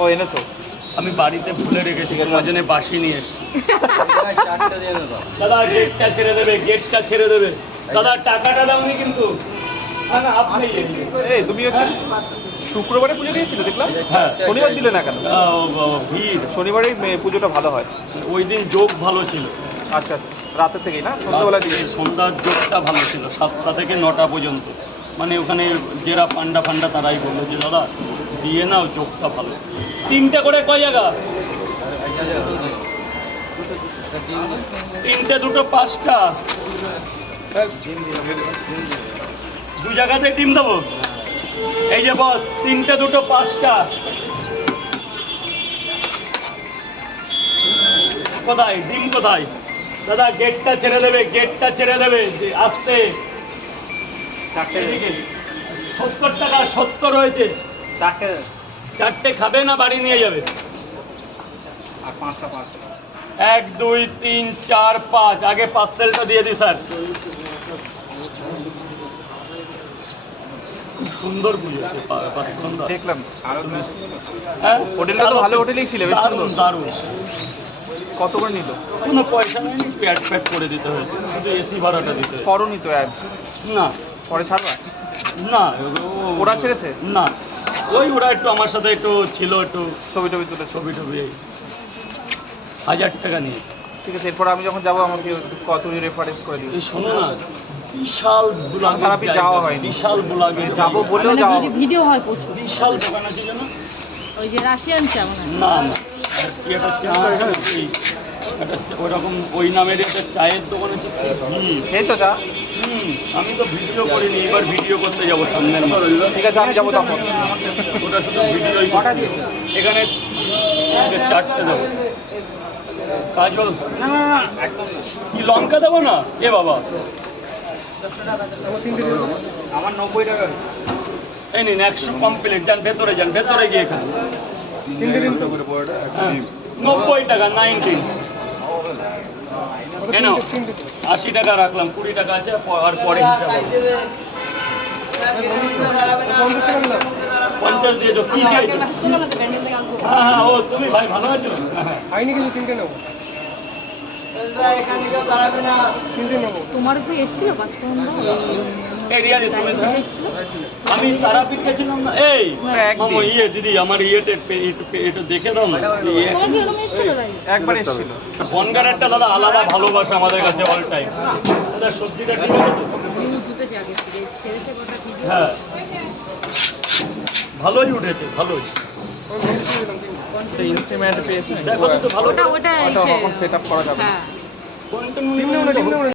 ও এনেছো? আমি বাড়িতে ভুলে রেখেছি, তোমার জন্য বাসি নিয়ে এসেছি। দাদা গেটটা ছেড়ে দেবে, গেটটা ছেড়ে দেবে। দাদা টাকাটা দাওনি কিন্তু। না না আপনি এই তুমি হচ্ছে শুক্রবারে পুজো দিয়েছিলে দেখলাম। হ্যাঁ শনিবার দিলে না কেন? ভিড় শনিবারেই পুজোটা ভালো হয়। ওই দিন যোগ ভালো ছিল। আচ্ছা আচ্ছা, রাতের থেকেই না, সন্ধ্যাবেলা দিয়েছি। সন্ধ্যার যোগটা ভালো ছিল, 7টা থেকে 9টা পর্যন্ত। মানে ওখানে যারা পান্ডা তারাই বললো যে দাদা দিয়ে নাও, যোগটা ভালো। 3টে করে কয় জায়গা? 3টে 2টো 5টা, 2 জায়গাতে ডিম দেবো। এই যে বস, 3টে 2টো 5টা। কোথায় ডিম কোথায়? দাদা গেটটা ছেড়ে দেবে, গেটটা ছেড়ে দেবে, আসতে। 70 টাকা, 70 হয়েছে। 4টে খাবে না বাড়ি নিয়ে যাবে? আর 5টা 1 2 3 4 5। আগে পার্সেলটা দিয়ে দিই স্যার। খুব সুন্দর বুঝেছে দেখলাম। হ্যাঁ হোটেলটা তো ভালো হোটেলেই ছিল, বেশ সুন্দর। দারুণ। কত করে নিল? কোনো পয়সা নেয়নি, প্যাড করে দিতে হয়েছে, শুধু এসি ভাড়াটা দিতে হয়েছে। করনি তো অ্যাড? না পরে ছাড়বা না, ওরা ছেড়েছে না। ওরা একটু আমার সাথে একটু ছিল, একটু ছবি তুলে। ছবি 1000 টাকা নিয়েছে। ঠিক আছে, এরপর আমি যখন যাবো আমাকে কত রেফারেন্স করে দিও। শোনো না, বিশাল ব্লগ, তারাপি যাওয়া হয়নি। বিশাল ব্লগে যাবো বলেও যাওয়া হয়নি। ভিডিও হয় প্রচুর। বিশাল দোকান আছে জানো? ওই যে রাশিয়ান চা মনে হয়। না না, কি একটা চা আছে, একটা ওইরকম ওই নামের একটা চায়ের দোকান আছে। খেয়েছো চা? আমি তো ভিডিও করিনি, এবার ভিডিও করতে যাবো সামনের মাসে। ঠিক আছে, আমি যাবো তখন। ওটা শুধু ভিডিওই। কটা দিয়েছে? এখানে 4টে দেবো। কাজ বল না, কি লঙ্কা দেবো না? এ বাবা, আমার 90 টাকা। এই নিন 100 কমপ্লিট। যান ভেতরে, যান ভেতরে গিয়ে খান। 90 টাকা, 19। কেন 80 টাকা রাখলাম, 20 টাকা আছে আর পরে হিসাব হবে। 50 দিয়ে তো কি খেয়েছো? হ্যাঁ ও তুমি ভাই ভালো আছো? আইনি কিছু কিনতে নেবো। তোমার কি এসেছিল বাসপন্দা? এরিয়াতে তুমি আমি তারাপীঠ গেছিলাম না। এই মামা দিদি আমার এটা দেখে দাও না। তোমার কি এরকম এসেছিল ভাই? একবার এসেছিল। বনগাঁড়েরটা দাদা আলাদা ভালোবাসা আমাদের কাছে অল টাইম। দাদা সবজিটা ঠিক আছে তো? নিউজ উঠেছে আগে থেকে, ছেড়েছে কটা ভিডিও। হ্যাঁ ভালোই উঠেছে, ভালোই। ইনস্ট্রুমেন্ট পেয়েছি। দেখো তো ভালো। ওটা এসে সেটআপ করা যাবে। হ্যাঁ। কোনটা